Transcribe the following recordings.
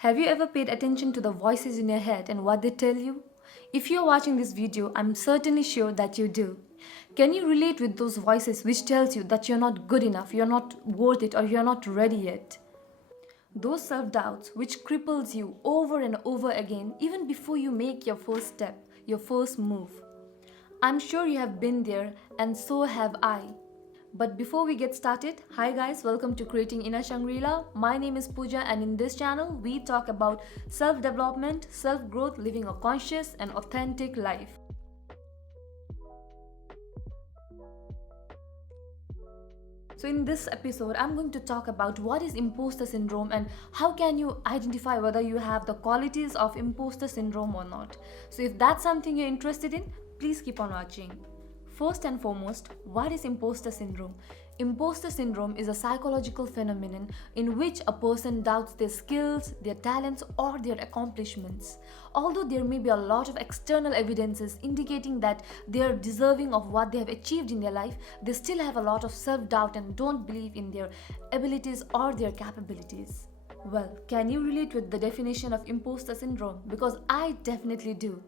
Have you ever paid attention to the voices in your head and what they tell you? If you're watching this video, I'm certainly sure that you do. Can you relate with those voices which tells you that you're not good enough, you're not worth it, or you're not ready yet? Those self-doubts which cripples you over and over again even before you make your first step, your first move. I'm sure you have been there and so have I. But before we get started, hi guys, welcome to Creating Inner Shangri-La. My name is Pooja and in this channel we talk about self-development, self-growth, living a conscious and authentic life. So in this episode, I'm going to talk about what is imposter syndrome and how can you identify whether you have the qualities of imposter syndrome or not. So if that's something you're interested in, please keep on watching. First and foremost, what is imposter syndrome? Imposter syndrome is a psychological phenomenon in which a person doubts their skills, their talents, or their accomplishments. Although there may be a lot of external evidences indicating that they are deserving of what they have achieved in their life, they still have a lot of self-doubt and don't believe in their abilities or their capabilities. Well, can you relate with the definition of imposter syndrome? Because I definitely do.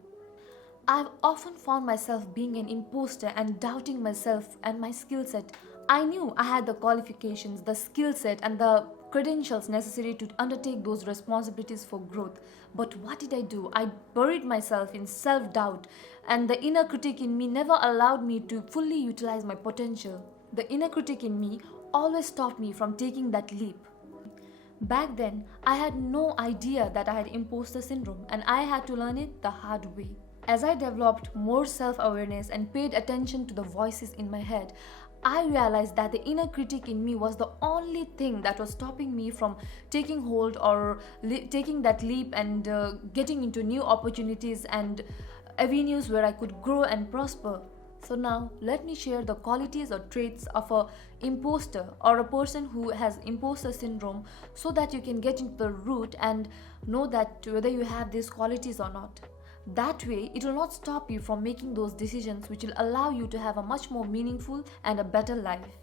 I've often found myself being an imposter and doubting myself and my skill set. I knew I had the qualifications, the skill set, and the credentials necessary to undertake those responsibilities for growth. But what did I do? I buried myself in self-doubt, and the inner critic in me never allowed me to fully utilize my potential. The inner critic in me always stopped me from taking that leap. Back then, I had no idea that I had imposter syndrome, and I had to learn it the hard way. As I developed more self-awareness and paid attention to the voices in my head, I realized that the inner critic in me was the only thing that was stopping me from taking hold or taking that leap and getting into new opportunities and avenues where I could grow and prosper. So now let me share the qualities or traits of a imposter or a person who has imposter syndrome so that you can get into the root and know that whether you have these qualities or not. That way, it will not stop you from making those decisions which will allow you to have a much more meaningful and a better life.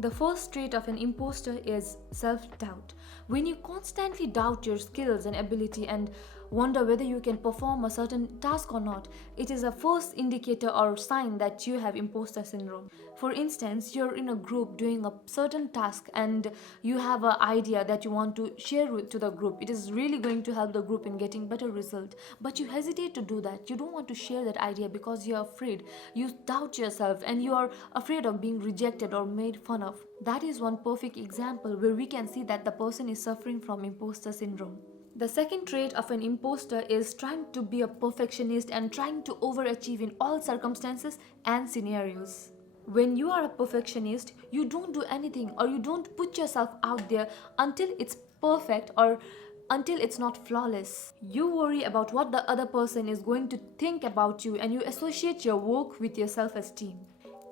The first trait of an imposter is self-doubt. When you constantly doubt your skills and ability and wonder whether you can perform a certain task or not, it is a first indicator or sign that you have imposter syndrome. For instance, you're in a group doing a certain task and you have an idea that you want to share to the group. It is really going to help the group in getting better result, but you hesitate to do that. You don't want to share that idea because you're afraid. You doubt yourself and you are afraid of being rejected or made fun of. That is one perfect example where we can see that the person is suffering from imposter syndrome. The second trait of an imposter is trying to be a perfectionist and trying to overachieve in all circumstances and scenarios. When you are a perfectionist, you don't do anything or you don't put yourself out there until it's perfect or until it's not flawless. You worry about what the other person is going to think about you and you associate your work with your self-esteem.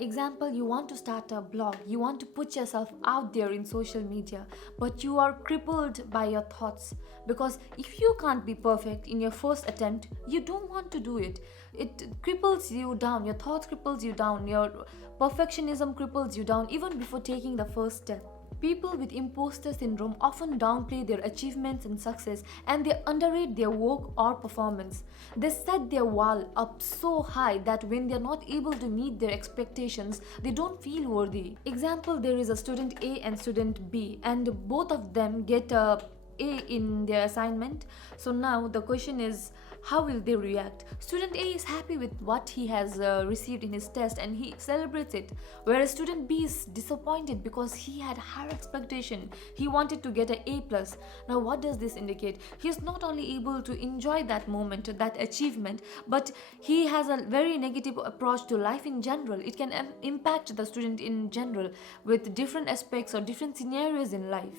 Example, you want to start a blog, you want to put yourself out there in social media, but you are crippled by your thoughts because if you can't be perfect in your first attempt, you don't want to do it. It cripples you down, your thoughts cripples you down, your perfectionism cripples you down even before taking the first step. People with imposter syndrome often downplay their achievements and success and they underrate their work or performance. They set their wall up so high that when they are not able to meet their expectations, they don't feel worthy. Example, there is a student A and student B and both of them get a in their assignment. So now the question is, how will they react? Student A is happy with what he has received in his test and he celebrates it, whereas student B is disappointed because he had higher expectation. He wanted to get an A+. Now what does this indicate? He is not only able to enjoy that moment, that achievement, but he has a very negative approach to life in general. It can impact the student in general with different aspects or different scenarios in life.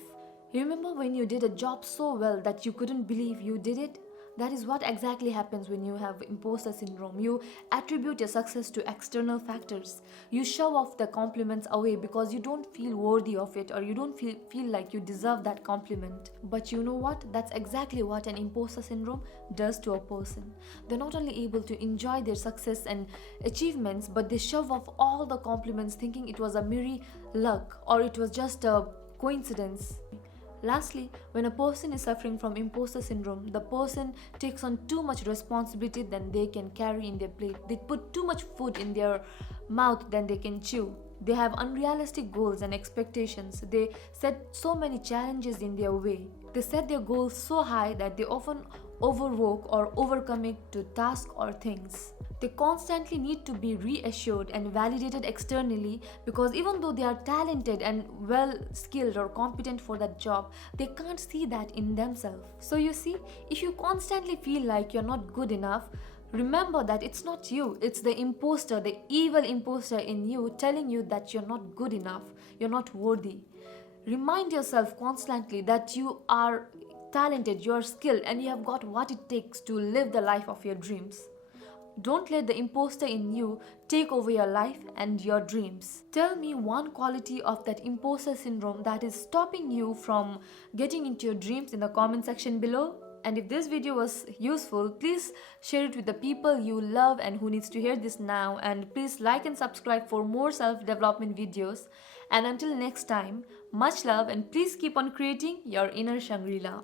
Remember when you did a job so well that you couldn't believe you did it? That is what exactly happens when you have imposter syndrome. You attribute your success to external factors. You shove off the compliments away because you don't feel worthy of it or you don't feel like you deserve that compliment. But you know what? That's exactly what an imposter syndrome does to a person. They're not only able to enjoy their success and achievements, but they shove off all the compliments thinking it was a mere luck or it was just a coincidence. Lastly, when a person is suffering from imposter syndrome, the person takes on too much responsibility than they can carry in their plate. They put too much food in their mouth than they can chew. They have unrealistic goals and expectations. They set so many challenges in their way. They set their goals so high that they often overwork or overcommit to tasks or things. They constantly need to be reassured and validated externally because even though they are talented and well skilled or competent for that job, they can't see that in themselves. So, you see, if you constantly feel like you're not good enough, remember that it's not you, it's the imposter, the evil imposter in you telling you that you're not good enough, you're not worthy. Remind yourself constantly that you are talented, you are skilled, and you have got what it takes to live the life of your dreams. Don't let the imposter in you take over your life and your dreams. Tell me one quality of that imposter syndrome that is stopping you from getting into your dreams in the comment section below. And if this video was useful, please share it with the people you love and who needs to hear this now. And please like and subscribe for more self-development videos. And until next time, much love and please keep on creating your inner Shangri-La.